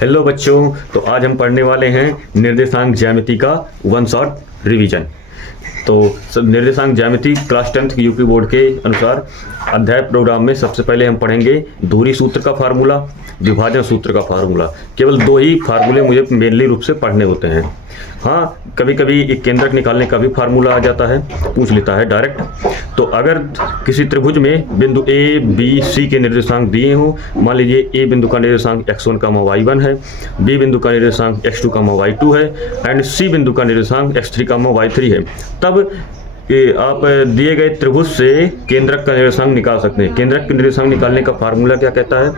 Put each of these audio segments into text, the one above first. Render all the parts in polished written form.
Hello बच्चों, तो आज हम पढ़ने वाले हैं निर्देशांक ज्यामिति का वन शॉट रिवीजन। तो निर्देशांक ज्यामिति क्लास 10th की यूपी बोर्ड के अनुसार अध्याय प्रोग्राम में सबसे पहले हम पढ़ेंगे दूरी सूत्र का फार्मूला, विभाजन सूत्र का फार्मूला। केवल दो ही फार्मूले मुझे मेनली रूप से पढ़ने होते हैं। हाँ, कभी कभी एक केंद्रक निकालने का भी फार्मूला आ जाता है, पूछ लेता है डायरेक्ट। तो अगर किसी त्रिभुज में बिंदु ए बी सी के निर्देशांक दिए हों, मान लीजिए ए बिंदु का निर्देशांक x1 y1 है, बी बिंदु का निर्देशांक x2 y2 है एंड सी बिंदु का निर्देशांक x3 y3 है, तब आप दिए गए त्रिभुज से केंद्रक का निर्देशांक निकाल सकते हैं। केंद्रक के निर्देशांक निकालने का फार्मूला क्या कहता है?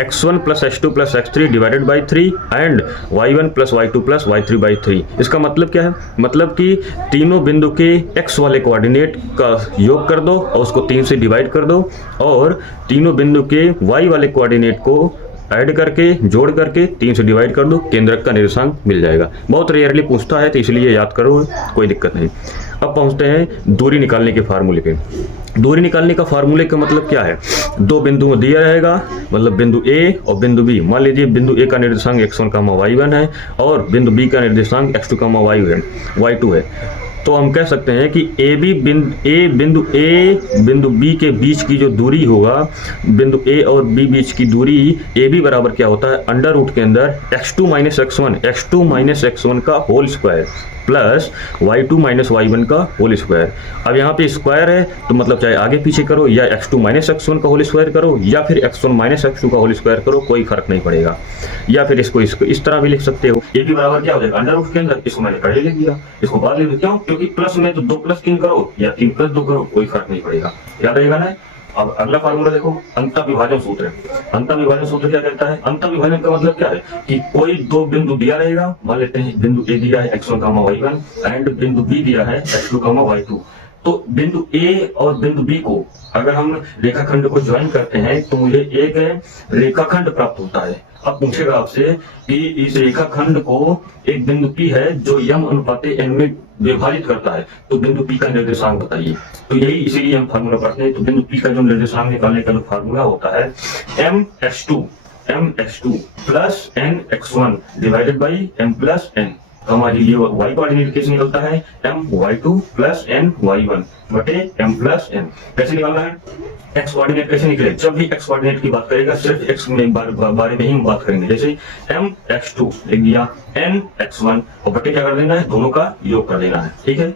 x1 + x2 + x3 divided by 3 and y1 + y2 + y3 by 3। इसका मतलब क्या है? मतलब कि तीनों बिंदु के x वाले कोऑर्डिनेट का योग कर दो और उसको 3 से डिवाइड कर दो, और तीनों बिंदु के y वाले कोऑर्डिनेट को ऐड करके जोड़ करके 3 से डिवाइड कर दो, केंद्रक का निर्देशांक मिल जाएगा। बहुत रेयरली पूछता है तो इसलिए याद करो, कोई दिक्कत नहीं। अब पहुंचते हैं दूरी निकालने के फार्मूले पे। दूरी निकालने का फार्मूले का मतलब क्या है? दो बिंदु दिया रहेगा, मतलब बिंदु ए और बिंदु बी। मान लीजिए बिंदु ए का निर्देशांक x1 y1 है और बिंदु बी का निर्देशांक x2 y2 है। तो हम कह सकते हैं कि बिंदु बी के बीच की जो दूरी होगा, बिंदु ए और बी बीच की दूरी ए बी बराबर क्या होता है? अंडर रूट के अंदर x2 - x1 का whole square plus y2 - y1 का होल स्क्वायर। अब यहाँ पे स्क्वायर है तो मतलब चाहे आगे पीछे करो, या x2 - x1 का होल स्क्वायर करो, या फिर x1 - x2 का होल स्क्वायर करो, कोई फर्क नहीं पड़ेगा। या फिर इसको इस तरह भी लिख सकते हो। ए बी बराबर क्या हो जाएगा? अंडर रूट के अंदर, इसको मैंने पहले लिख दिया, इसको बाद लिख दिया। क्यों? क्योंकि प्लस में तो 2 + 3 करो या 3 + 2 करो, कोई फर्क नहीं पड़ेगा। याद रहेगा ना? अब अगला फार्मूला देखो, अंतःविभाजन सूत्र। अंतःविभाजन सूत्र क्या कहता है? अंतःविभाजन का मतलब क्या है कि कोई दो बिंदु दिया रहेगा, मान लेते हैं बिंदु ए दिया है x1 y1 एंड बिंदु बी दिया है x2 y2। तो बिंदु ए और बिंदु बी को अगर हम रेखाखंड को ज्वाइन करते हैं तो मुझे एक रेखाखंड प्राप्त होता है। अब पूछेगा आपसे कि इस रेखाखंड को एक बिंदु P है जो m अनुपाते n में विभाजित करता है, तो बिंदु P का निर्देशांक बताइए। तो यही इसीलिए हम फार्मूला पढ़ते हैं। तो बिंदु P का जो निर्देशांक निकालने का जो फार्मूला होता है mx2 plus nx1 divided by m plus n। हमारी ये y कोऑर्डिनेट कैसे निकलता है? my2 प्लस ny1 बटे m प्लस n। कैसे निकालना है? x कोऑर्डिनेट कैसे निकले? जब भी x कोऑर्डिनेट की बात करेगा सिर्फ x में बारे में ही हम बात करेंगे। जैसे mx2 लिख दिया, nx1 और बटे क्या कर देना है? दोनों का योग कर देना है, ठीक है।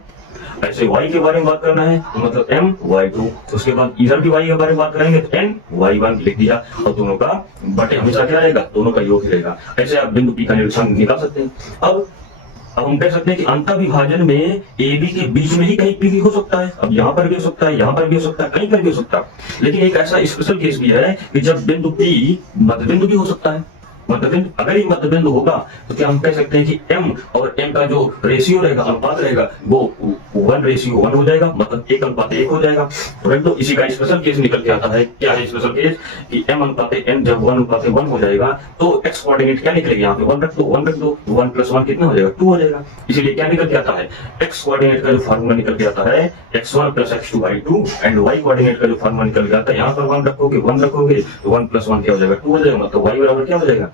ऐसे y के बारे में बात करना है तो मतलब my2, उसके बाद इधर भी y के बारे में बात करेंगे तो ny1 लिख दिया और दोनों का बटे हमेशा क्या रहेगा? दोनों का योग रहेगा। ऐसे आप बिंदु P का निर्देशांक निकाल सकते हैं। अब हम कह सकते हैं कि अंतःविभाजन में ए बी के बीच में ही कहीं P हो सकता है। अब यहाँ पर भी हो सकता है, यहाँ पर भी हो सकता है, कहीं पर भी हो सकता है। लेकिन एक ऐसा स्पेशल केस भी है कि जब बिंदु P मध्यबिंदु भी हो सकता है। मध्यबिंदु, अगर ये मध्यबिंदु होगा तो क्या हम कह सकते हैं कि m और n का जो रेशियो रहेगा, अनुपात रहेगा, वो 1:1 हो जाएगा, मतलब 1:1 हो जाएगा। तो इसी का स्पेशल केस निकल के आता है। क्या है स्पेशल केस? कि m अनुपाते n जब 1:1 हो जाएगा तो x कोऑर्डिनेट क्या निकलेगा? यहाँ पे 1 रख दो, 1 + 1 कितना हो जाएगा? 2 हो जाएगा। इसीलिए क्या निकल के आता है? x कोऑर्डिनेट का जो फार्मूला निकल के आता है x1 + x2 y2 and y coordinate का जो फार्मूला निकल के आता है, यहाँ पर 1 रखोगे तो 1 + 1 क्या हो जाएगा? 2 हो जाएगा। मतलब y बराबर क्या हो जाएगा?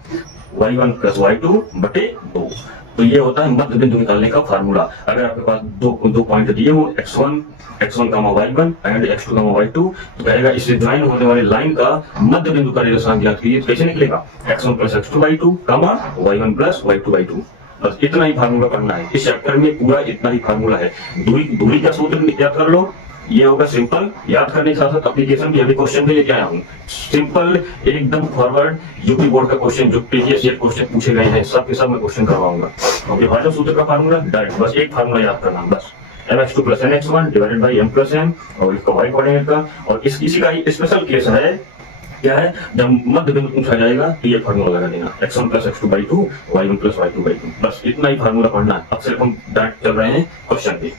y1 + y2 बटे 2। तो ये होता है मध्य बिंदु निकालने का फार्मूला। अगर आपके पास दो पॉइंट दिए हो x1 y1 and x2 y2, तो कहेगा इससे ज्वाइन होने वाले लाइन का मध्य बिंदु का निर्देशांक ज्ञात कीजिए। कैसे निकलेगा? x1 + x2 y2 y1 + y2 y2। बस इतना ही फार्मूला पढ़ना है। इस चैप्टर में पूरा इतना ही फार्मूला है। दूरी का सूत्र याद कर लो, ये होगा सिंपल। याद करने के साथ साथ एप्लीकेशन भी अभी क्वेश्चन भी लेके आया हूँ, सिंपल एकदम फॉरवर्ड यूपी बोर्ड का क्वेश्चन जो प्रीवियस ईयर क्वेश्चन पूछे गए हैं सब के सब मैं क्वेश्चन करवाऊंगा। और विभाजन सूत्र का फार्मूला डायरेक्ट, बस एक फार्मूला याद करना, बस mx2 + nx1 divided by m + n और इसका y कोऑर्डिनेट का। और इसी का स्पेशल केस है, क्या है? जब मध्य बिंदु पूछा जाएगा तो ये फार्मूला लगा देना, x1 + x2 y2 y1 + y2 y2। बस इतना ही फार्मूला पढ़ना है। अब सिर्फ हम डायरेक्ट चल रहे हैं क्वेश्चन पे।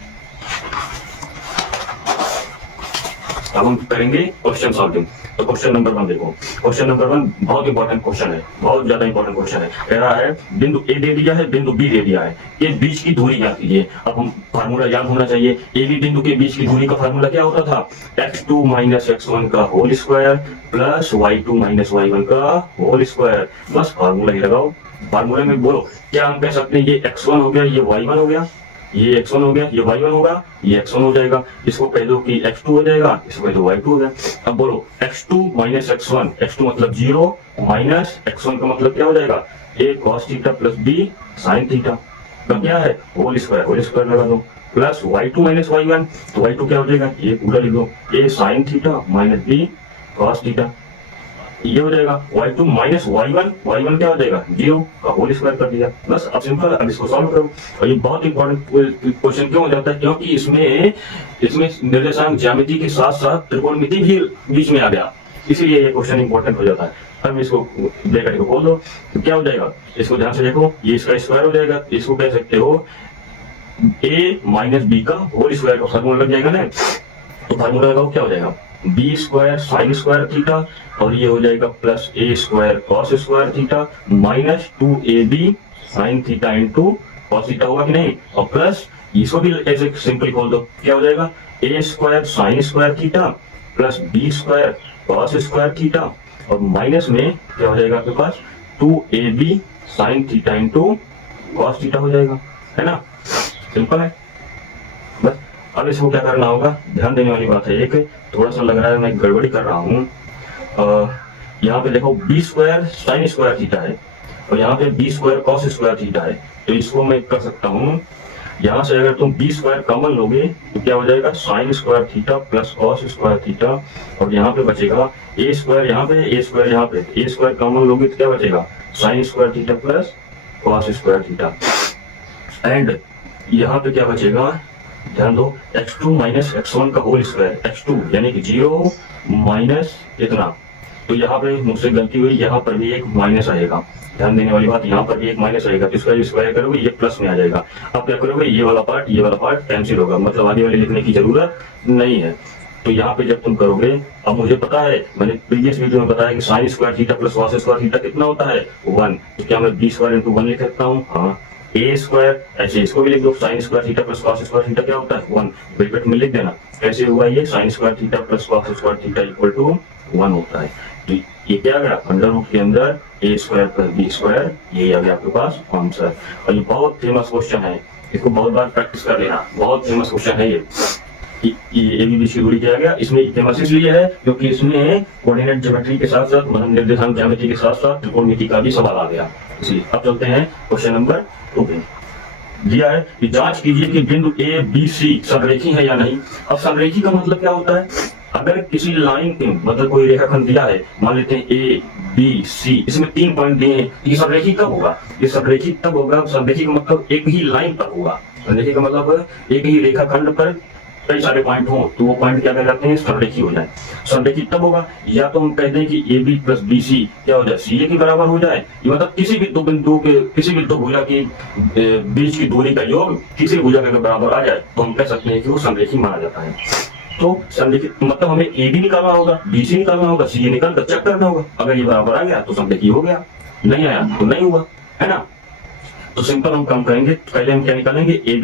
अब हम करेंगे क्वेश्चन सॉल्विंग। तो क्वेश्चन नंबर 1 देखो। क्वेश्चन नंबर 1 बहुत इंपॉर्टेंट क्वेश्चन है, बहुत ज्यादा इंपॉर्टेंट क्वेश्चन है। कह रहा है बिंदु ए दे दिया है, बिंदु बी दे दिया है, ये बीच की दूरी ज्ञात कीजिए। अब हम फार्मूला याद होना चाहिए। ए बी बिंदु के बीच की दूरी का फार्मूला क्या होता था? x2 - x1 का whole square plus y2 - y1 का होल स्क्वायर। बस फार्मूला ही लगाओ। फार्मूले में बोलो, क्या हम कह सकते हैं ये x1 हो गया, ये y1 हो गया, ये x1 हो गया, ये y1 होगा, ये x1 हो जाएगा, इसको कह दो कि x2 हो जाएगा, इसको कह दो y2 हो गया। अब बोलो x2 माइनस x1, x2 मतलब 0 माइनस x1 का मतलब क्या हो जाएगा, a cos theta plus b sin theta का क्या है होल स्क्वायर लगा दो, प्लस y2 माइनस y1, तो y2 क्या हो जाएगा, ये पूरा लिख दो, a sin theta minus b cos theta, ये हो जाएगा y2 माइनस y1 क्या हो जाएगा 0 का होल स्क्वायर कर दिया, बस अब सिंपल। अब इसको सॉल्व करो, और ये बहुत इंपॉर्टेंट क्वेश्चन क्यों हो जाता है, क्योंकि इसमें निर्देशांक ज्यामिति के साथ साथ त्रिकोणमिति भी बीच में आ गया, इसीलिए ये क्वेश्चन इंपॉर्टेंट हो जाता है। अब इसको ब्रैकेट को खोल दो, तो क्या हो जाएगा, इसको ध्यान से देखो, ये इसका स्क्वायर हो जाएगा, इसको कह सकते हो a माइनस बी का होल स्क्वायर का फार्मूला लग जाएगा ना, तो फार्मूला लगाओ, क्या हो जाएगा B square sine square theta, और ये हो जाएगा plus A square cos square theta minus 2ab sine theta into cos theta होगा कि नहीं, और प्लस इसको भी ऐसे सिंपली खोल दो, क्या हो जाएगा A square sine square theta plus B square cos square theta, और माइनस में क्या हो जाएगा आपके पास 2ab sine theta into cos theta हो जाएगा, है ना, सिंपल है बस। अब इसको क्या करना होगा, ध्यान देने वाली बात है, एक थोड़ा सा लग रहा है मैं गड़बड़ी कर रहा हूँ, यहाँ पे देखो B square sine square theta है, और यहाँ पे B square cos square theta है, तो इसको मैं कर सकता हूँ, यहाँ से अगर तुम बी स्क्वायर कॉमन लोगे तो क्या हो जाएगा sign square theta plus cos square theta, और यहाँ पे बचेगा ए स्क्वायर, यहाँ पे ए स्क्वायर, यहाँ पे ए स्क्वायर कॉमन लोगे तो क्या बचेगा sign square theta plus cos square theta, and यहाँ पे क्या बचेगा, ध्यान दो x2 माइनस x1 का होल स्क्वायर, x2 यानी कि 0 माइनस इतना, तो यहाँ पे मुझसे गलती हुई, यहाँ पर भी एक माइनस आएगा, ध्यान देने वाली बात, यहाँ पर भी एक माइनस आएगा, तो इसका स्क्वायर करोगे ये प्लस में आ जाएगा। अब क्या करोगे, ये वाला पार्ट कैंसिल होगा, मतलब आगे वाले लिखने की जरूरत नहीं है। तो यहाँ पे जब तुम करोगे, अब मुझे पता है, मैंने प्रीवियस वीडियो में बताया कि sign square theta plus cos square theta कितना होता है 1, तो क्या मैं बी स्क्वायर इंटू 1 लिख सकता हूँ, हाँ ए स्क्वायर, ऐसे इसको भी लिख दो, sign square theta plus cos square theta क्या होता है 1, ब्रैकेट में लिख देना, कैसे हुआ ये sine square theta plus cos square theta equal to 1 होता है, तो ये क्या आ गया अंडर रूट के अंदर ए स्क्वायर प्लस बी स्क्वायर, ये आ गया आपके पास आंसर। और ये बहुत फेमस क्वेश्चन है, इसको बहुत बार प्रैक्टिस कर लेना, बहुत फेमस क्वेश्चन है ये ए बी बीच की दूरी किया गया, इसमें फेमस इसलिए है क्योंकि इसमें कोऑर्डिनेट ज्योमेट्री के साथ साथ मतलब निर्देशांक ज्यामिति के साथ साथ त्रिकोणमिति का भी सवाल आ गया। इसलिए अब चलते हैं क्वेश्चन नंबर 2 पे। दिया है कि जांच कीजिए कि बिंदु ए बी सी समरेखी है या नहीं। अब समरेखी का मतलब क्या होता है, अगर किसी लाइन के मतलब कोई रेखाखंड दिया है, मान लेते हैं ए बी सी, इसमें 3 पॉइंट दिए हैं, ये समरेखी कब होगा, ये समरेखी तब होगा, समरेखी का मतलब एक ही लाइन तक होगा, समरेखी का मतलब एक ही रेखाखंड पर कई सारे पॉइंट हो तो वो पॉइंट क्या कहलाते हैं समरेखी हो जाए। समरेखी तब होगा या तो हम कहते हैं कि A B plus B C क्या हो जाए सी ए के बराबर हो जाए, ये मतलब किसी भी दो बिंदु के किसी भी दो भुजा की बीच की दूरी का योग किसी भुजा के बराबर आ जाए तो हम कह सकते हैं कि वो समरेखी माना जाता है। तो समरेखी मतलब हमें ए बी निकालना होगा, बी सी निकालना होगा, सी ए निकाल कर चेक करना होगा, अगर ये बराबर आ गया तो समरेखी हो गया, नहीं आया तो नहीं हुआ, है ना। तो सिंपल हम काम करेंगे, पहले हम क्या निकालेंगे ए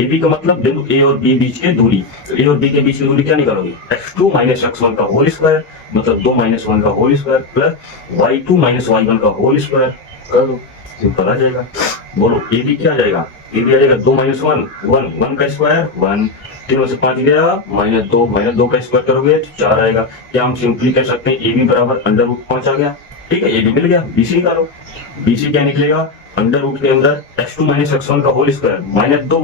बी का मतलब बिंदु ए और बी बीच के दूरी, तो ए और बी के बीच की दूरी क्या निकालोगे x2 माइनस x1 का होल स्क्वायर मतलब 2 माइनस 1 का whole square plus y2 minus y1 का होल स्क्वायर कर दो, सिंपल आ जाएगा। बोलो ए बी क्या आ जाएगा, ए बी आ जाएगा 2 माइनस 1 का स्क्वायर 1, 3 में से 5 गया माइनस 2 का स्क्वायर करोगे तो 4 आएगा। क्या हम सिंपली कह सकते हैं ए बी बराबर अंडर रूट 5 आ गया, ठीक है, ए बी मिल गया। बी सी निकालो, बी सी क्या निकलेगा अंडर रूट के अंदर x2 माइनस x1 का होल स्क्वायर माइनस 2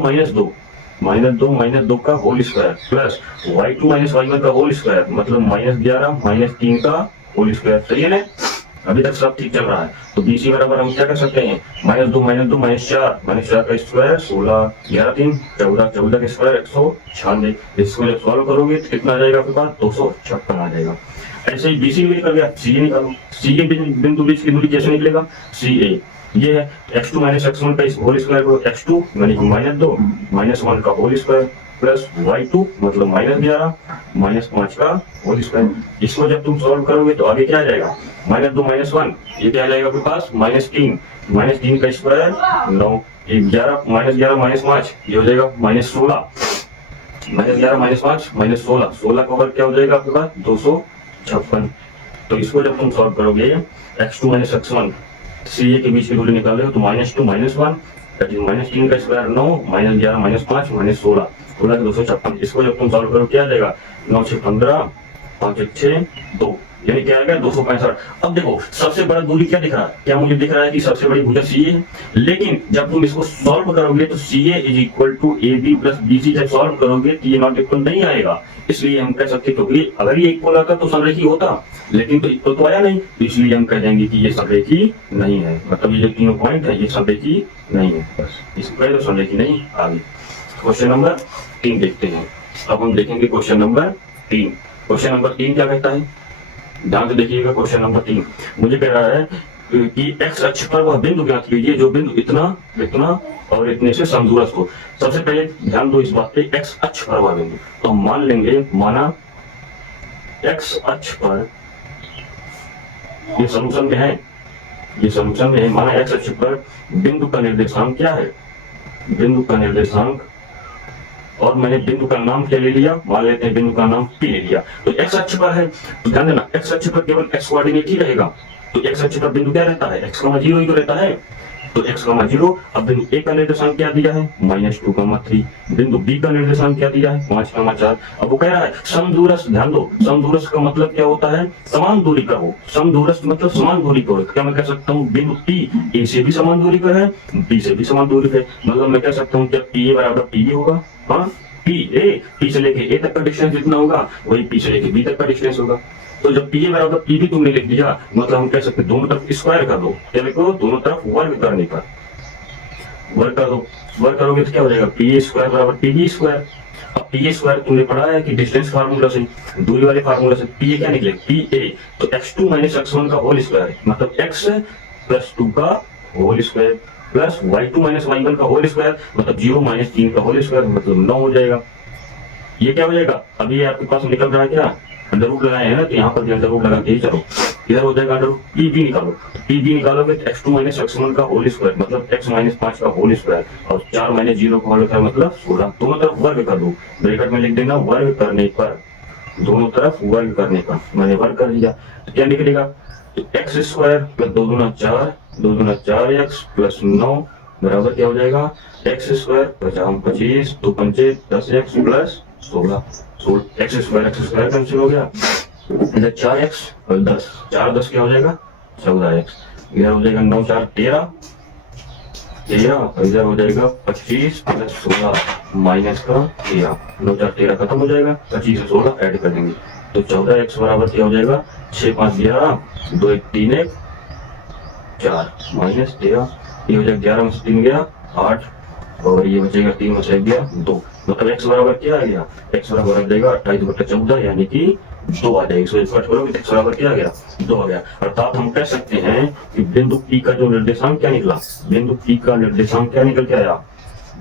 का whole square plus y2 minus y1 का होल स्क्वायर मतलब -11 माइनस 3 का होल स्क्वायर, सही है ना। अभी तक सब ठीक चल रहा है। तो BC बराबर हम क्या कर सकते हैं -2 माइनस 4 का स्क्वायर 16, 11 3 14 का स्क्वायर 196। इसको जब सॉल्व करोगे तो कितना आ जाएगा आपके पास 256 आ जाएगा। ऐसे ही BC भी निकल गया, CA निकालो, CA बिंदु बीच की दूरी कैसे निकलेगा, CA ये है x2 माइनस x1 का होल स्क्वायर को x2 यानी कि -2 माइनस 1 का होल स्क्वायर प्लस y2 मतलब -11 माइनस 5 का होल स्क्वायर। इसको जब तुम सॉल्व करोगे तो आगे क्या आ जाएगा -2 माइनस 1 ये क्या आ जाएगा आपके पास -3 का स्क्वायर 9, 11 माइनस 5 ये हो जाएगा -16, -11 माइनस 5 -16 का वर्ग क्या हो जाएगा आपके पास 256। तो इसको जब तुम सॉल्व करोगे x2 माइनस x1 सी ए के बीच की दूरी निकाल रहे हो तो -2 -1 दैट इज -3 का स्क्वायर 9 -11 -5 -16 16 के 256। इसको जब तुम सॉल्व करो क्या आ जाएगा 9 6 15 5 1 6 2 यानी क्या आ गया 265। अब देखो सबसे बड़ा दूरी क्या दिख रहा है, क्या मुझे दिख रहा है कि सबसे बड़ी भुजा सी ए है, लेकिन जब तुम इसको सॉल्व करोगे तो C A is equal to A B plus B C जब सॉल्व करोगे तो ये नॉट इक्वल नहीं आएगा। इसलिए हम कह सकते क्योंकि अगर ये इक्वल आता तो संरेखी होता, लेकिन तो इक्वल तो आया नहीं, तो इसलिए हम कह देंगे कि ये संरेखी नहीं है। मतलब ये जो तीनों पॉइंट है ये संरेखी नहीं है, बस इसको कह दो संरेखी नहीं। आगे क्वेश्चन नंबर 3 देखते हैं। अब हम देखेंगे क्वेश्चन नंबर 3। क्वेश्चन नंबर 3 क्या कहता है, ध्यान से देखिएगा। क्वेश्चन नंबर 3 मुझे कह रहा है कि एक्स अक्ष पर वह बिंदु ज्ञात कीजिए जो बिंदु इतना इतना और इतने से समदूरस्थ हो। सबसे पहले ध्यान दो इस बात पे, एक्स अक्ष पर वह बिंदु, तो हम मान लेंगे माना एक्स अक्ष पर ये सॉल्यूशन में है, ये सॉल्यूशन में है, माना एक्स अक्ष पर बिंदु का निर्देशांक क्या है, बिंदु का निर्देशांक, और मैंने बिंदु का नाम क्या ले लिया, मान लेते हैं बिंदु का नाम P ले लिया। तो एक्स अक्ष पर है तो ध्यान देना एक्स अक्ष पर केवल एक्स कोऑर्डिनेट ही रहेगा। तो एक्स अक्ष पर बिंदु क्या रहता है, x, 0 ही तो रहता है। तो x, 0। अब बिंदु A का निर्देशांक क्या दिया है -2, 3। बिंदु B का निर्देशांक क्या दिया है 5, 4। अब वो कह रहा है समदूरस्थ। ध्यान दो समदूरस्थ का मतलब क्या होता है, समान दूरी का हो। समदूरस्थ मतलब समान दूरी का हो। क्या मैं कह सकता हूँ बिंदु P A से भी समान दूरी पर है, B से भी समान दूरी पे, मतलब मैं कह सकता हूँ क्या PA बराबर PB होगा। हाँ P से लेके A तक का डिस्टेंस जितना होगा वही P से लेके B तक का डिस्टेंस होगा। तो जब PA बराबर PB तुमने लिख दिया, मतलब हम कह सकते दोनों तरफ स्क्वायर कर दो। क्या लिखो, दोनों तरफ वर्ग करने पर वर्ग कर दो। वर्ग करोगे तो क्या हो जाएगा PA स्क्वायर बराबर PB स्क्वायर। अब PA स्क्वायर तुमने पढ़ा है कि डिस्टेंस फार्मूला से, दूरी वाले फार्मूला से PA क्या निकले PA, तो x2 - x1 का होल स्क्वायर, मतलब x + 2 का whole square plus y2 - y1 का होल स्क्वायर, मतलब 0 - 3 का होल स्क्वायर, मतलब 9 हो जाएगा। ये क्या हो जाएगा, अभी आपके पास निकल रहा है क्या, अंडर रूट लगाए हैं ना, तो यहाँ पर भी अंडर रूट लगा के ही चलो। इधर हो जाएगा अंडर रूट, PB निकालो। PB निकालोगे तो x2 - x1 का होल स्क्वायर, मतलब x - 5 का होल स्क्वायर, और 4 - 0 का होल स्क्वायर, मतलब 16। दोनों तरफ वर्ग कर दो, ब्रैकेट में लिख देना वर्ग करने पर, दोनों तरफ वर्ग करने पर मैंने वर्ग कर दिया तो क्या निकलेगा, तो x स्क्वायर प्लस 2 दूना 4, 2 दूना 4x प्लस 9 बराबर क्या हो जाएगा x स्क्वायर 25, 2 पंचे 10x plus 16। x square cancel हो गया, इधर 4x और 10, 4 10 क्या हो जाएगा 14x, इधर हो जाएगा 9 4 13, और इधर हो जाएगा 25 प्लस 16 माइनस का 13, 9 4 13 खत्म हो जाएगा, 25 से 16 ऐड कर देंगे तो 14x बराबर क्या हो जाएगा 6 5 11, 2 1 3 1 4 माइनस 13, ये हो जाएगा 11 में से 3 गया 8, और ये बचेगा 3 में से 1 गया 2, मतलब x बराबर क्या आ गया, x बराबर आ जाएगा 28/14 यानी कि 2 आ जाएगा। इसको कट करोगे x बराबर क्या आ गया 2 आ गया। अर्थात हम कह सकते हैं कि बिंदु P का जो निर्देशांक क्या निकला, बिंदु P का निर्देशांक क्या निकल के आया,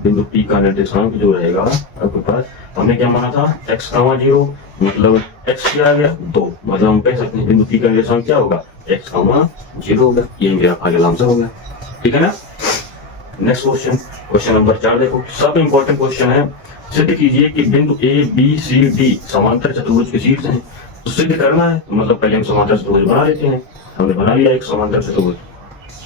बिंदु P का निर्देशांक जो रहेगा आपके पास, हमने क्या माना था x, 0, मतलब x क्या आ गया 2, मतलब हम कह सकते हैं बिंदु P का निर्देशांक क्या होगा x, 0 होगा। ये मेरा फाइनल आंसर हो गया, ठीक है ना। नेक्स्ट क्वेश्चन, क्वेश्चन नंबर 4 देखो, सब इंपॉर्टेंट क्वेश्चन है। सिद्ध कीजिए कि बिंदु A B C D समांतर चतुर्भुज के शीर्ष हैं। तो सिद्ध करना है मतलब पहले हम समांतर चतुर्भुज बना लेते हैं। हमने बना लिया एक समांतर चतुर्भुज,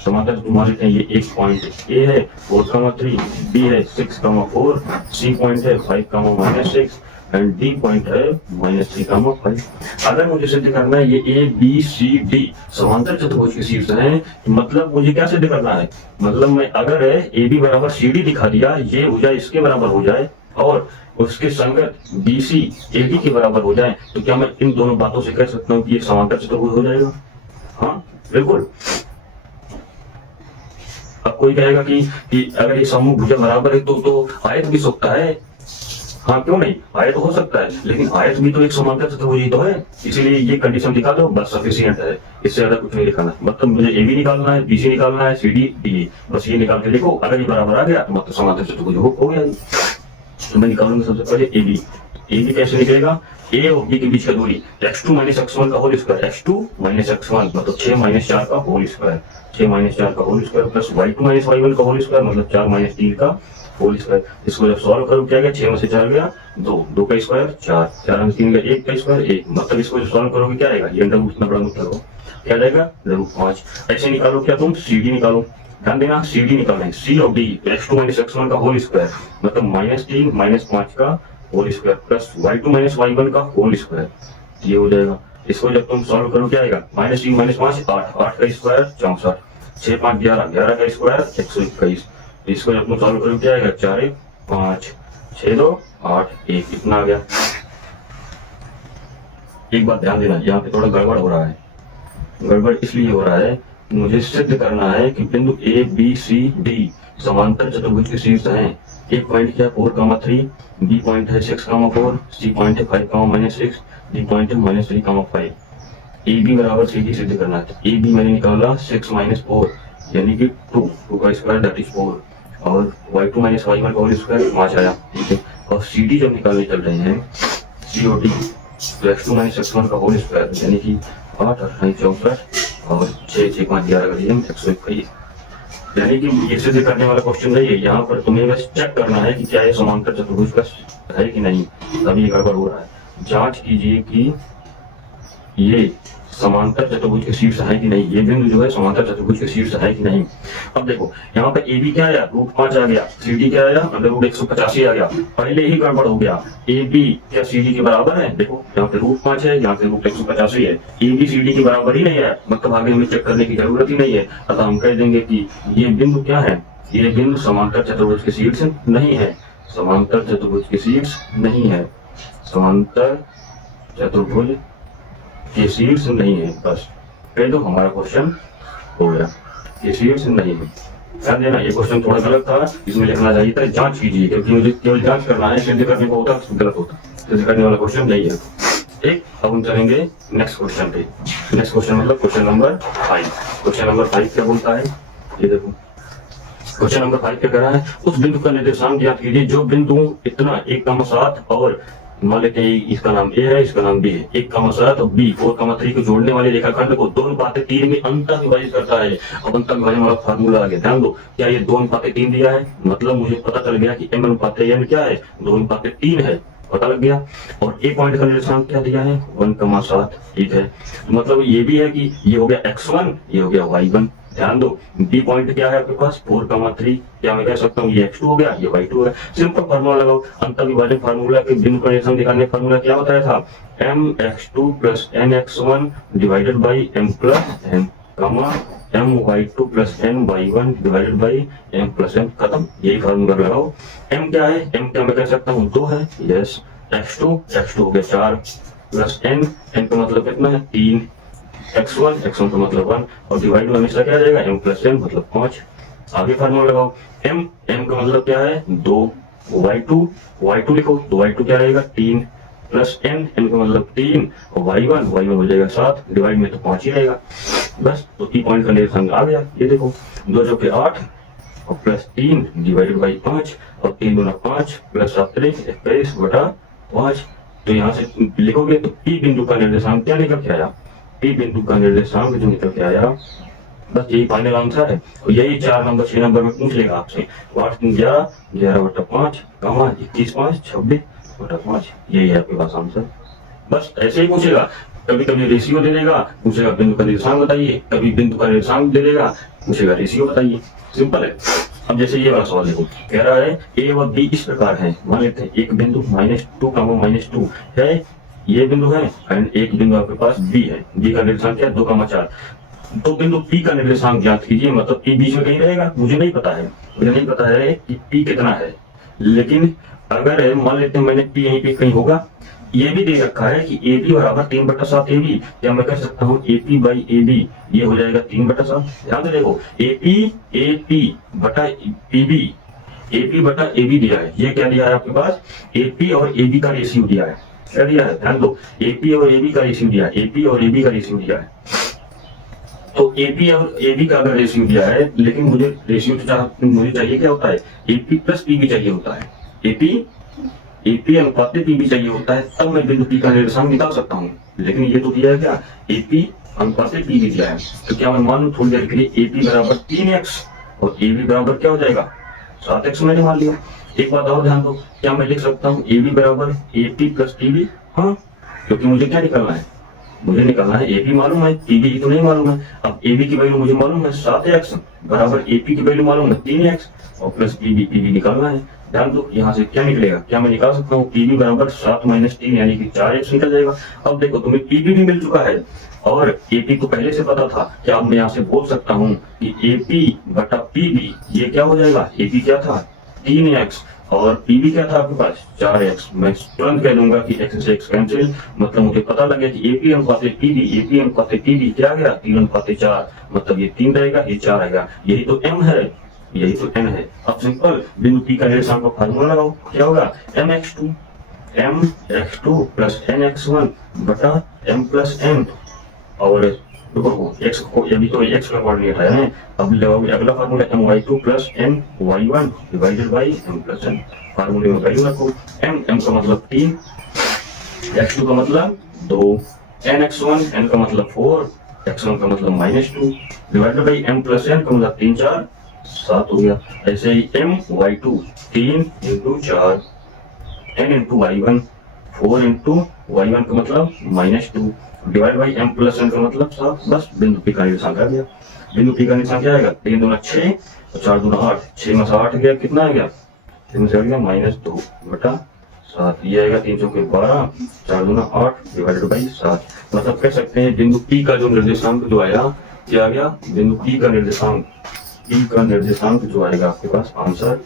समांतर चतुर्भुज मान लेते हैं। ये एक पॉइंट A है 4,3, B है 6,4, C पॉइंट है 5,-6 एंड D पॉइंट है -3,5। अगर मुझे सिद्ध करना है ये A B C D समांतर चतुर्भुज के शीर्ष हैं, मतलब मुझे क्या सिद्ध करना है, मतलब मैं अगर AB बराबर CD दिखा दिया, ये भुजा इसके बराबर हो जाए और उसके संगत BC AD के बराबर हो जाए, तो क्या मैं इन दोनों बातों से कह सकता हूँ कि ये समांतर चतुर्भुज हो जाएगा। हाँ बिल्कुल। अब कोई कहेगा कि अगर ये समूह भुजा बराबर है तो आयत भी सकता है। हाँ क्यों नहीं, आयत हो सकता है, लेकिन आयत भी तो एक समांतर चतुर्भुज ही तो है, इसीलिए ये कंडीशन दिखा दो बस सफिशिएंट है। इससे ज्यादा कुछ नहीं लिखाना, मतलब मुझे AB निकालना है, BC निकालना है, CD DE, बस ये निकाल के देखो। अगर ये बराबर आ गया तो मतलब समांतर चतुर्भुज हो गया। तो मैं निकालूंगा सबसे पहले AB। AB कैसे निकलेगा, A और B के बीच का दूरी x2 - x1 का होल स्क्वायर, x2 - x1 मतलब 6 - 4 का होल स्क्वायर, 6 - 4 का whole square plus y2 - y1 का होल स्क्वायर, मतलब 4 - 3 का होल स्क्वायर। इसको जब सॉल्व करो क्या गया 6 में से 4 गया 2, 2 का स्क्वायर 4, 4 में 3 गया 1 का स्क्वायर 1, मतलब इसको जब सॉल्व करोगे क्या आएगा, ये अंडर रूट इतना बड़ा मतलब हो क्या जाएगा रूट 5। ऐसे निकालो क्या तुम सी डी निकालो, ध्यान देना सी डी निकालना है, सी of D x2 minus x1 का होल स्क्वायर मतलब -3 - 5 का whole square plus y2 minus y1 का होल स्क्वायर, ये हो जाएगा। इसको जब तुम सॉल्व करो क्या आएगा -3 - 5 8, 8 का स्क्वायर 64, 6 5 11, 11 का स्क्वायर 121। इसको जब तुम सॉल्व करो क्या आएगा 4 1 5 6 2 8 1, इतना आ गया। एक बात ध्यान देना, यहाँ पे थोड़ा गड़बड़ हो रहा है। गड़बड़ इसलिए हो रहा है, मुझे सिद्ध करना है कि बिंदु ए बी सी डी समांतर चतुर्भुज के शीर्ष हैं। एक पॉइंट है 4,3, बी पॉइंट है 6,4, सी पॉइंट है 5,-6, डी पॉइंट है -3,5। ए बी बराबर सी डी सिद्ध करना है। ए बी मैंने निकाला 6 - 4 यानी कि 2 का स्क्वायर दैट इज 4 और y2 माइनस y1 का होल स्क्वायर 5 आया, ठीक है। और सी डी जब निकालने चल रहे हैं सी ओ डी तो x2 माइनस x1 का होल स्क्वायर यानी कि 8 8 64 और 6 6 5 11 का डिवीजन 121। यानी कि ये सिद्ध करने वाला क्वेश्चन नहीं है, यहाँ पर तुम्हें बस चेक करना है कि क्या ये समांतर चतुर्भुज का है कि नहीं। अभी ये गड़बड़ हो रहा है, जांच कीजिए कि ये समांतर चतुर्भुज के शीर्ष है कि नहीं, ये बिंदु जो है समांतर चतुर्भुज के शीर्ष है कि नहीं। अब देखो यहाँ पे ए बी क्या आया √5 आ गया, सी डी क्या आया √185 आ गया, पहले ही गड़बड़ हो गया। ए बी क्या सी डी के बराबर है, देखो यहाँ पे √5 है, यहाँ पे √185 है, ए बी सी डी के बराबर ही नहीं है, मतलब आगे हमें चेक करने की जरूरत ही नहीं है। अतः हम कह देंगे कि ये बिंदु क्या है, ये बिंदु समांतर चतुर्भुज के शीर्ष नहीं है, समांतर चतुर्भुज के शीर्ष नहीं है, समांतर चतुर्भुज ये शीर्ष नहीं है। बस कह दो हमारा क्वेश्चन हो गया, ये शीर्ष नहीं है। ध्यान देना ये क्वेश्चन थोड़ा गलत था, इसमें लिखना चाहिए था जांच कीजिए, क्योंकि मुझे केवल जांच करना है, सिद्ध करने को होता गलत होता, सिद्ध करने वाला क्वेश्चन नहीं है। ठीक, अब हम चलेंगे नेक्स्ट क्वेश्चन पे। नेक्स्ट क्वेश्चन मतलब क्वेश्चन नंबर 5। क्वेश्चन नंबर 5 क्या बोलता है, ये देखो क्वेश्चन नंबर 5 क्या कह रहा है, उस बिंदु का निर्देशांक ज्ञात कीजिए जो बिंदु इतना 1,7 और मान लेते हैं इसका नाम ए है, इसका नाम बी है, 1,7 और बी 4,3 को जोड़ने वाले रेखाखंड को 2:3 में अंतर विभाजित करता है। अब अंतर विभाजन वाला फार्मूला आ गया, ध्यान दो क्या ये 2:3 दिया है, मतलब मुझे पता चल गया कि m/n क्या है 2:3 है, पता लग गया। और ए पॉइंट का निर्देशांक क्या दिया है 1,7, ठीक है। मतलब ये भी है कि ये हो गया x1, ये हो गया y1। ध्यान दो बी पॉइंट क्या है आपके पास 4,3, क्या मैं कह सकता हूँ ये x2 हो गया, ये y2 हो गया। सिंपल फार्मूला लगाओ, अंतर विभाजन फार्मूला के बिंदु का निर्देशांक निकालने फार्मूला क्या बताया था, mx2 + nx1 divided by m + n, my2 + ny1 divided by m + n, खत्म। यही फार्मूला लगाओ। m क्या है, m क्या मैं कह सकता हूँ 2 है, यस। x2 हो गया 4 प्लस n का मतलब कितना है 3, x1 का मतलब 1 और डिवाइड में हमेशा क्या जाएगा m + n मतलब 5। आगे फार्मूला लगाओ, m का मतलब क्या है 2, y2 लिखो तो y2 क्या रहेगा 3 प्लस n का मतलब 3 और y1 हो जाएगा 7, डिवाइड में तो 5 ही रहेगा। बस तो ई पॉइंट का निर्देशांक आ गया, ये देखो 2 × 8 और प्लस 3 डिवाइडेड बाई 5 और 3 × 5 प्लस 7 21/5। तो यहाँ से लिखोगे तो पी बिंदु का निर्देशांक क्या निकल के आया, पी बिंदु का निर्देशांक जो निकल के आया, बस यही फाइनल आंसर है। और यही 4 नंबर 6 नंबर में पूछ लेगा आपसे 8 × 11 11/5 21 5 26/5, यही है आपके पास आंसर। बस ऐसे ही पूछेगा, कभी कभी रेशियो दे देगा, पूछेगा बिंदु का निर्देशांक बताइए, कभी बिंदु का निर्देशांक दे देगा, पूछेगा रेशियो बताइए, सिंपल है। अब जैसे ये वाला सवाल देखो, कह रहा है ए व बी इस प्रकार है, मान लेते हैं एक बिंदु -2, -2 है, ये बिंदु है एंड एक बिंदु आपके पास बी है, बी का निर्देशांक क्या 2,4। तो बिंदु पी का निर्देशांक ज्ञात कीजिए, मतलब पी बीच में कहीं रहेगा, मुझे नहीं पता है कि पी कितना है, लेकिन अगर मान लेते हैं मैंने पी यहीं पे कहीं होगा, ये भी दे रखा है कि ए बी बराबर 3/7 ए बी, क्या मैं कह सकता हूँ A P by A B, ये हो जाएगा 3/7। ध्यान से देखो ए पी बटा पी बी, ए पी बटा ए बी दिया है, ये क्या दिया है आपके पास ए पी और ए बी का रेशियो दिया है, क्या दिया है ध्यान दो एपी और एबी का रेशियो दिया है, एपी और एबी का रेशियो दिया है। तो एपी और एबी का अगर रेशियो दिया है, लेकिन मुझे रेशियो तो मुझे चाहिए क्या होता है एपी प्लस पीबी चाहिए होता है, एपी अनुपात पीबी चाहिए होता है, तब मैं बिंदु पी का निर्देशांक निकाल सकता हूँ। लेकिन ये तो दिया है क्या एपी अनुपात पीबी दिया है, तो क्या मैं मान लूँ थोड़ी देर के लिए एपी बराबर 3x और एबी बराबर क्या हो जाएगा 7x, मैंने मान लिया। एक बात और ध्यान दो, क्या मैं लिख सकता हूँ ए बी बराबर A P plus T B, हाँ, क्योंकि मुझे क्या निकालना है मुझे निकालना है एपी मालूम है, पीबी तो नहीं मालूम है। अब एबी की वैल्यू मुझे मालूम है 7x बराबर एपी की वैल्यू मालूम है 3x और प्लस पीबी निकालना है। ध्यान दो यहाँ से क्या निकलेगा, क्या मैं निकाल सकता हूँ पीबी बराबर 7 - 3 यानी कि 4x निकल जाएगा। अब देखो तुम्हें पीबी भी मिल चुका है और एपी तो पहले से पता था। क्या अब मैं यहाँ से बोल सकता हूँ कि एपी बटा पीबी ये क्या हो जाएगा, एपी क्या था 3x और पीबी क्या था आपके पास 4x। मैं तुरंत कह दूंगा कि x से x कैंसिल, मतलब मुझे पता लग गया कि एपी अनुपात पीबी क्या आ गया 3:4, मतलब ये 3 रहेगा ये 4 रहेगा। यही तो m है, यही तो n है। अब सिंपल बिंदु P का निर्देशांक का फार्मूला लगाओ, क्या होगा mx2 प्लस nx1 बटा m प्लस n और x को अभी तो x का कोऑर्डिनेट है ना। अब लगाओगे अगला formula my2 plus ny1 divided by m plus n। फार्मूले में वैल्यू रखो, m का मतलब 3, x2 का मतलब 2, nx1 n का मतलब 4, x1 का मतलब -2 divided by m plus n का मतलब 3 4 7 हो गया। ऐसे ही my2 3 × 4 n × y1 4 × y1 का मतलब -2 divide by m plus n का मतलब 7। बस बिंदु P का निर्देशांक आ गया। बिंदु P का निर्देशांक क्या आएगा 3 दूना 6 और 4 दूना 8, 6 में से 8 गया कितना आ गया 3 से हट गया -2 बटा 7। ये आएगा 3 चौके 12, 4 दूना 8 डिवाइडेड बाई 7। मतलब कह सकते हैं बिंदु P का जो निर्देशांक जो आया क्या आ गया, बिंदु P का निर्देशांक जो आएगा आपके पास आंसर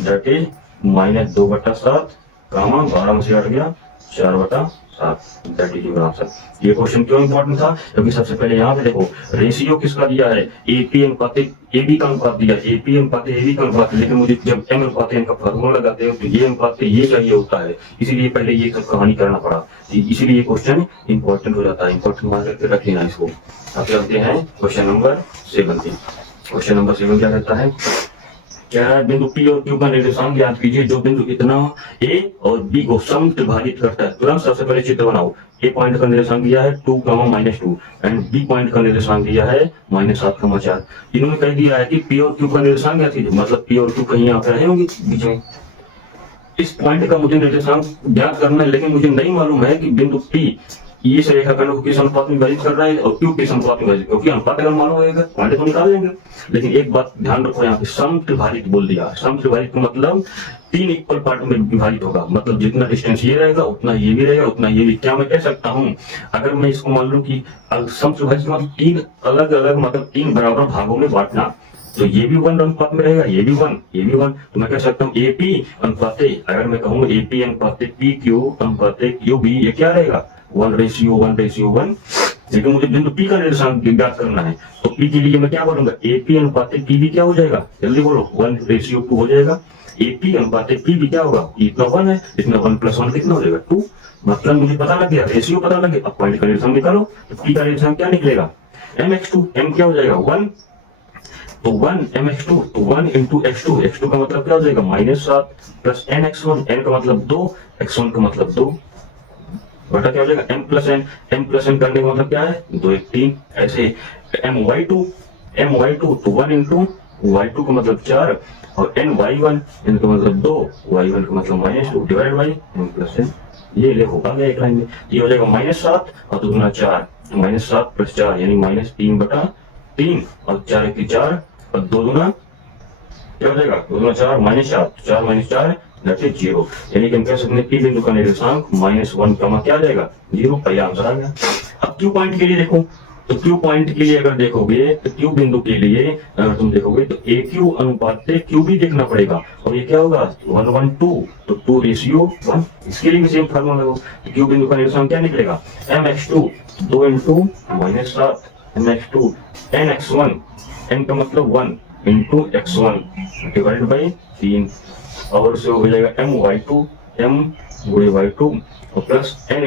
दैट इज -2/7 कामा 12 में से हट गया 4/7। That is your answer. ये क्वेश्चन क्यों इंपॉर्टेंट था, क्योंकि सबसे पहले यहाँ पे देखो रेशियो किसका दिया है, एपी अनुपात एबी का अनुपात दिया है, एपी अनुपात एबी का अनुपात। लेकिन मुझे जब m अनुपात n का फार्मूला लगाते हो तो ये अनुपात ये चाहिए होता है, इसीलिए पहले ये सब कहानी करना पड़ा, इसीलिए ये क्वेश्चन इंपॉर्टेंट हो जाता है। इंपॉर्टेंट मान करके रख लेना इसको। अब चलते हैं क्वेश्चन नंबर 7 पे। क्वेश्चन नंबर 7 क्या कहता है, क्या है बिंदु P और Q का निर्देशांक ज्ञात कीजिए जो बिंदु इतना A और B को समत्रिभाजित करता है। तुरंत सबसे पहले चित्र बनाओ। A पॉइंट का निर्देशांक दिया है 2, -2 एंड B पॉइंट का निर्देशांक दिया है -7, 4। इन्होंने कह दिया है कि P और Q का निर्देशांक ज्ञात कीजिए, मतलब P और Q कहीं यहाँ पे रहे होंगे बीच में। इस पॉइंट का मुझे निर्देशांक ज्ञात करना है, लेकिन मुझे नहीं मालूम है कि बिंदु P ये से रेखाखंड को किस अनुपात में विभाजित कर रहा है और Q किस अनुपात में विभाजित, क्योंकि अनुपात अगर मालूम होगा पॉइंट तो निकाल लेंगे। लेकिन एक बात ध्यान रखो, यहाँ पे समत्रिभाजित बोल दिया। समत्रिभाजित का मतलब 3 इक्वल पार्ट में विभाजित होगा, मतलब जितना डिस्टेंस ये रहेगा उतना ये भी रहेगा उतना ये भी। क्या मैं कह सकता हूँ अगर मैं इसको मान लूं कि समत्रिभाजित मतलब 3 अलग अलग मतलब 3 बराबर भागों में बांटना, तो ये भी 1 अनुपात में रहेगा, ये भी 1, ये भी 1। तो मैं कह सकता हूँ एपी अनुपात, अगर मैं कहूँ एपी अनुपात पी क्यू अनुपात क्यू बी, ये क्या रहेगा 1:1:1। लेकिन मुझे बिंदु P का निर्देशांक ज्ञात करना है, तो P के लिए मैं क्या बोलूंगा एपी अनुपात पीबी क्या हो जाएगा, जल्दी बोलो 1:2 हो जाएगा। एपी अनुपात पीबी क्या होगा, इतना 1 है, इतना 1 + 1 कितना हो जाएगा 2। मतलब मुझे पता लग गया, रेशियो पता लग गया। अब पॉइंट का निर्देशांक निकालो, तो P का निर्देशांक क्या निकलेगा mx2, m क्या हो जाएगा 1, तो 1 mx2 तो 1 × x2, x2 का मतलब क्या हो जाएगा -7 प्लस nx1, n का मतलब 2, x1 का मतलब 2 बटा क्या हो जाएगा m + n करने का मतलब क्या है 2 1 3। ऐसे my2 तो 1 × y2 का मतलब 4 और ny1 इनका मतलब 2, y1 का मतलब -2 डिवाइड बाई m + n। ये ले होगा एक लाइन में, ये हो जाएगा -7 और 2 × 4, -7 + 4 यानी -3/3 और 4 × 4 और 2 दूना क्या हो जाएगा 2 × 4 -4, 4 - 4 दैट इज 0। यानी कि हम कह सकते हैं P बिंदु का निर्देशांक -1 क्या आ जाएगा 0। पहला आंसर आ गया। अब Q पॉइंट के लिए देखो, तो Q पॉइंट के लिए अगर देखोगे तो Q बिंदु के लिए अगर तुम देखोगे तो AQ अनुपात से QB देखना पड़ेगा और ये क्या होगा 1:2, तो 2:1। इसके लिए भी सेम फार्मूला लगाओ। तो Q बिंदु का निर्देशांक क्या निकलेगा mx2 2 × -7 mx2 nx1, n का मतलब 1 × x1 डिवाइड बाई 3 और उससे हो जाएगा my2 m × y2 और प्लस n ×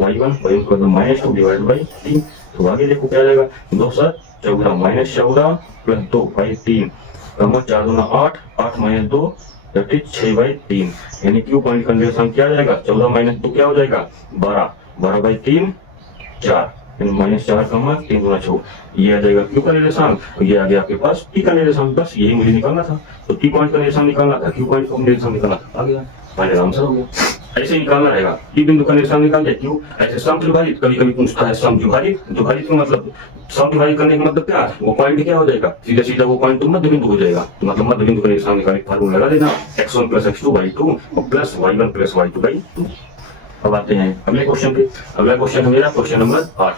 y1 का मतलब -2 डिवाइड बाई 3। तो आगे देखो क्या आ जाएगा 2 7 14 -14 प्लस 2 बाई 3 कमा 4 दूना 8 8 - 2 दैट इज 6/3। यानी Q पॉइंट का निर्देशांक क्या आ जाएगा 14 - 2 क्या हो जाएगा 12, 12/3 4 -4 कमा 3 दूना 6। ये आ जाएगा Q का निर्देशांक, ये आ गया आपके पास P का निर्देशांक। बस यही मुझे निकालना था। तो P पॉइंट का निर्देशांक निकालना था, Q पॉइंट का निर्देशांक निकालना था, आ गया फाइनल आंसर हो गया। ऐसे निकालना रहेगा। P बिंदु का निर्देशांक निकाल दिया, क्यों ऐसे सम विभाजित, कभी कभी पूछता है सम विभाजित, विभाजित का मतलब सम विभाजित करने का मतलब क्या, वो पॉइंट क्या हो जाएगा, सीधा सीधा वो पॉइंट तो मध्य बिंदु हो जाएगा। तो मतलब मध्य बिंदु का निर्देशांक निकालने का फार्मूला लगा देना, x1 + x2/2 और प्लस y1 + y2/2। अब आते हैं अगले क्वेश्चन पे। अगला क्वेश्चन है मेरा क्वेश्चन नंबर 8।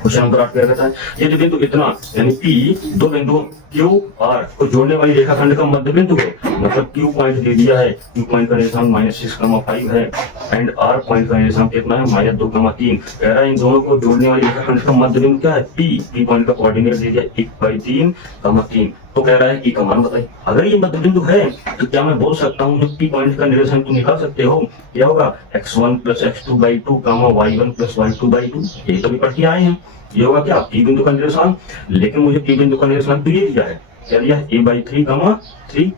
क्वेश्चन नंबर 8 क्या कहता है, यदि बिंदु इतना यानी P दो बिंदुओं Q R को जोड़ने वाली रेखाखंड का मध्य बिंदु है, मतलब Q पॉइंट दे दिया है, Q पॉइंट का निर्देशांक -6,5 है एंड R पॉइंट का निर्देशांक कितना है, -2,3। कह रहा है इन दोनों को जोड़ने वाली रेखाखंड का मध्य बिंदु क्या है, P पॉइंट का कोऑर्डिनेट दे दिया 1/3,3। तो कह रहा है कि का मान बताइए। अगर ये मध्य बिंदु है तो क्या मैं बोल सकता हूँ जो P पॉइंट का निर्देशांक तुम निकाल सकते हो, क्या होगा x1 + x2/2, y1 + y2/2। यही तो भी पढ़ के आए हैं। ये होगा क्या, P बिंदु का निर्देशांक। लेकिन मुझे P बिंदु का निर्देशांक तो ये दिया है, क्या दिया है, a/3, 3।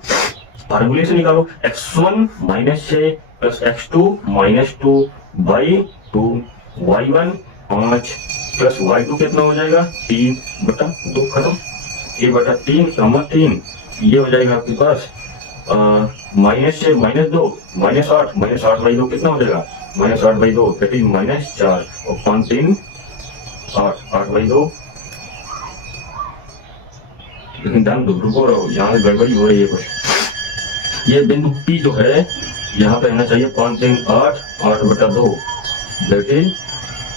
फार्मूले से निकालो, x1 -6 + x2 -2/2, y1 5 + y2 कितना हो जाएगा, 3/2। खत्म। a/3, 3 ये हो जाएगा आपके पास -6 -2 -8, -8/2 कितना हो जाएगा, -8/2 दैट इज -4 और 5 3 8, 8/2। लेकिन ध्यान दो, रुको रहो, यहाँ गड़बड़ी हो रही है कुछ। ये बिंदु P जो है यहाँ पे रहना चाहिए 5 3 8, 8/2 दैट इज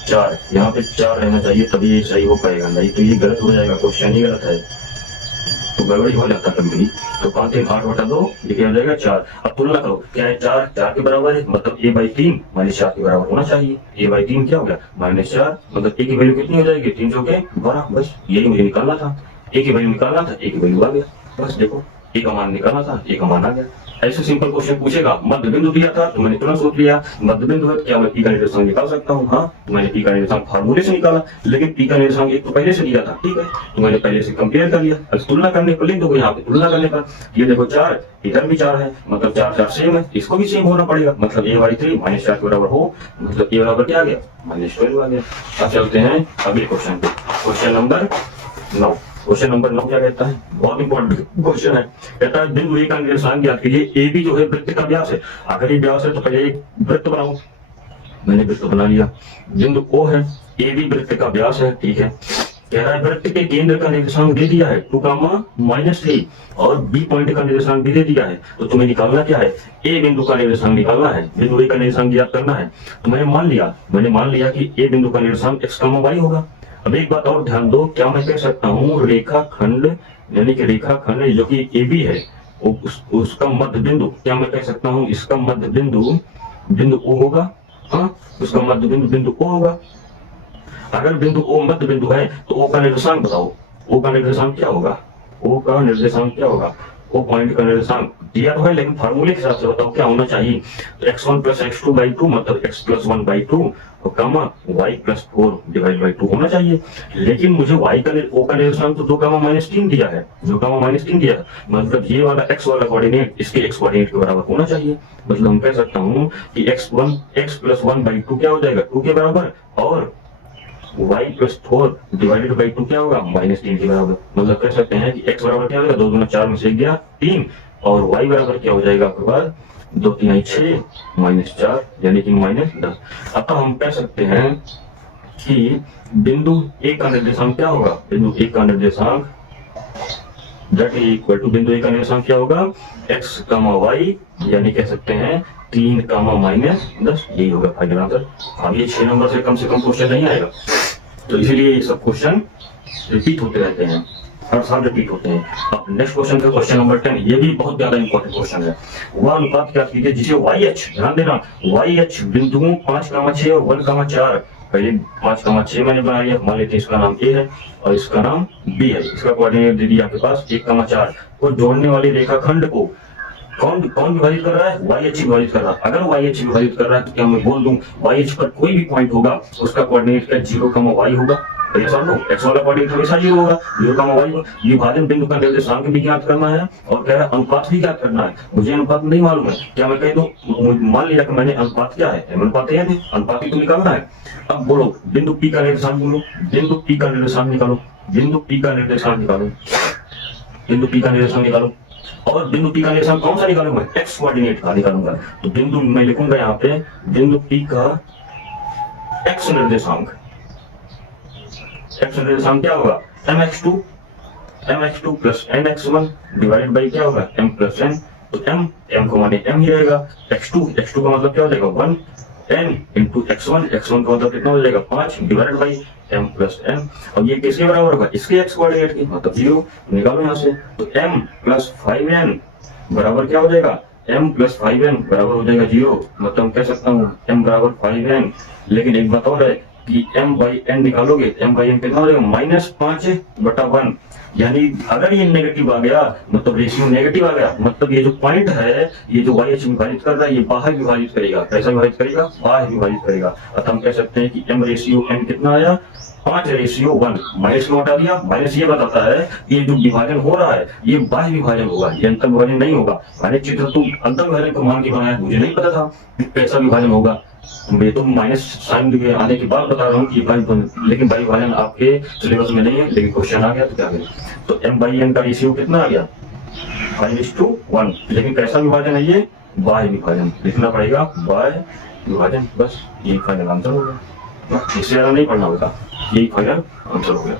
4। यहाँ पे 4 रहना चाहिए, तभी ये सही हो पाएगा, नहीं तो ये गलत हो जाएगा, क्वेश्चन ही गलत है। तो गड़बड़ी हो जाता है कभी। तो 5 3 8/2 ये क्या हो जाएगा, 4। अब तुलना करो, क्या है 4 4 के बराबर है, मतलब a/3 -4 के बराबर होना चाहिए। a/3 क्या हो गया, -4, मतलब a की वैल्यू कितनी हो जाएगी, 3 चौके 12। बस यही मुझे निकालना था, a की वैल्यू निकालना था, a की वैल्यू आ गया। बस देखो, a का मान निकालना था, a का मान आ गया। ऐसे सिंपल क्वेश्चन पूछेगा, मध्य बिंदु दिया था तो मैंने तुरंत सोच लिया मध्य बिंदु है, क्या मैं P का निर्देशांक निकाल सकता हूँ। हाँ, तो मैंने P का निर्देशांक फार्मूले से निकाला, लेकिन P का निर्देशांक एक तो पहले से दिया था, ठीक है, तो मैंने पहले से कंपेयर कर लिया। अब तुलना करने को लिख दो, यहाँ पे तुलना करने पर ये देखो 4 इधर भी 4 है, मतलब 4 4 सेम है, इसको भी सेम होना पड़ेगा, मतलब a/3 -4 के बराबर हो, मतलब a बराबर क्या आ गया, -12 आ गया। अब चलते हैं अगले क्वेश्चन पे, क्वेश्चन नंबर 9। क्वेश्चन नंबर 9 क्या कहता है, बहुत इंपॉर्टेंट क्वेश्चन है। कहता है बिंदु A का निर्देशांक ज्ञात कीजिए, AB जो है वृत्त का व्यास है। अगर ये व्यास है तो पहले एक वृत्त बनाओ, मैंने वृत्त बना लिया। बिंदु O है, AB वृत्त का व्यास है, ठीक है। कह रहा है वृत्त के केंद्र का निर्देशांक दे दिया है 2, और B पॉइंट का निर्देशांक भी दे दिया है। तो तुम्हें निकालना क्या है, A बिंदु का निर्देशांक निकालना है, बिंदु A का निर्देशांक ज्ञात करना है। तो मैंने मान लिया कि A बिंदु का निर्देशांक x, y होगा। अब एक बात और ध्यान दो, क्या मैं कह सकता हूँ रेखाखंड यानी कि रेखाखंड जो कि AB है उसका मध्य बिंदु, क्या मैं कह सकता हूँ इसका मध्य बिंदु O होगा। हाँ, उसका मध्य बिंदु O होगा। अगर बिंदु O मध्य बिंदु है तो O का निर्देशांक बताओ, O का निर्देशांक क्या होगा, O का निर्देशांक क्या होगा, O पॉइंट का निर्देशांक दिया तो है, लेकिन फार्मूले के हिसाब से बताओ क्या होना चाहिए। तो x1 + x2/2 मतलब x + 1/2 और y + 4/2 होना चाहिए। लेकिन मुझे O का निर्देशांक तो 2, -3 दिया है, 2, -3 दिया है, मतलब ये वाला x वाला कोऑर्डिनेट इसके x कोऑर्डिनेट के बराबर होना चाहिए। मतलब हम कह सकता हूँ कि x + 1/2 क्या हो जाएगा, 2 के बराबर, और y + 4/2 क्या होगा, -3 के बराबर। मतलब कह सकते हैं कि x बराबर क्या होगा, 2 दूना 4 में से 1 गया 3, और y बराबर क्या हो जाएगा आपके पास, 2 3 6 -4 यानी कि -10। अतः हम कह सकते हैं कि बिंदु A का निर्देशांक क्या होगा, बिंदु A का निर्देशांक दैट इज इक्वल टू, बिंदु A का निर्देशांक क्या होगा, x, y, यानी कह सकते हैं 3, -10, यही होगा फाइनल आंसर। अब ये 6 नंबर से कम क्वेश्चन नहीं आएगा, तो इसीलिए ये सब क्वेश्चन रिपीट होते रहते हैं, हर साल रिपीट होते हैं। अब नेक्स्ट क्वेश्चन का क्वेश्चन नंबर 10, ये भी बहुत ज्यादा इंपॉर्टेंट क्वेश्चन है। वह अनुपात क्या कीजिए जिसे YH, ध्यान देना, YH बिंदुओं 5, 6 और 1, 4, पहले 5, 6 मैंने बना लिया, मान लेते हैं इसका नाम A है और इसका नाम B है, इसका कोऑर्डिनेट दे दिया आपके पास 1, 4 को जोड़ने वाले रेखाखंड को कौन विभाजित कर रहा है, YH विभाजित कर रहा है। अगर YH विभाजित कर रहा है तो क्या मैं बोल दूं YH पर कोई भी पॉइंट होगा उसका कोऑर्डिनेट क्या 0, y होगा। परेशान हो, x वाला कोऑर्डिनेट हमेशा 0 होगा, 0, y होगा। विभाजन बिंदु का निर्देशांक भी ज्ञात करना है और कह रहा है अनुपात भी ज्ञात करना है। मुझे अनुपात नहीं मालूम है, क्या मैं कह दूं, मान लिया कि मैंने अनुपात क्या है, अनुपात है, अनुपात ही तो निकालना है। अब बोलो बिंदु P का निर्देशांक बोलो, बिंदु P का निर्देशांक निकालो, बिंदु P का निर्देशांक निकालो, बिंदु P का निर्देशांक निकालो। और बिंदु P का निर्देशांक कौन सा निकालूंगा, x कोऑर्डिनेट का निकालूंगा। तो बिंदु मैं लिखूंगा यहाँ पे बिंदु P का x निर्देशांक क्या होगा, mx2 plus nx1 divided by क्या होगा, m प्लस n। तो m को माने m ही रहेगा, x2 का मतलब क्या हो जाएगा 1 n इंटू x1 का मतलब कितना हो जाएगा 5 divided by m plus n। और ये किसके बराबर होगा, इसके x कोऑर्डिनेट की, मतलब 0 निकालो यहाँ से। तो m प्लस 5n बराबर क्या हो जाएगा, m प्लस 5n बराबर हो जाएगा 0। मतलब कह सकता हूँ m बराबर 5n। लेकिन एक बात और है कि m बाई n निकालोगे, m बाई n कितना हो जाएगा -5/1। यानी अगर ये नेगेटिव आ गया मतलब रेशियो नेगेटिव आ गया, मतलब ये जो पॉइंट है, ये जो y अक्ष विभाजित कर रहा है, ये बाहर विभाजित करेगा। कैसा विभाजित करेगा, बाहर विभाजित करेगा। अतः हम कह सकते हैं कि m रेशियो n कितना आया 5:1। माइनस क्यों हटा दिया, माइनस ये बताता है कि ये जो विभाजन हो रहा है ये बाह्य विभाजन होगा, ये अंतर विभाजन नहीं होगा। मैंने चित्र तो अंतर विभाजन को मान के बनाया, मुझे नहीं पता था कि कैसा विभाजन होगा। मैं तो माइनस साइन आने के बाद बता रहा हूँ कि लेकिन बाई विभाजन आपके सिलेबस में नहीं है, लेकिन क्वेश्चन आ गया तो क्या करें। तो m बाई n का रेशियो कितना आ गया 5:1। लेकिन कैसा विभाजन है ये, बाह्य विभाजन। लिखना पड़ेगा बाह्य विभाजन, बस यही फाइनल आंसर होगा, इससे ज्यादा नहीं पढ़ना होगा, यही फाइनल आंसर हो गया।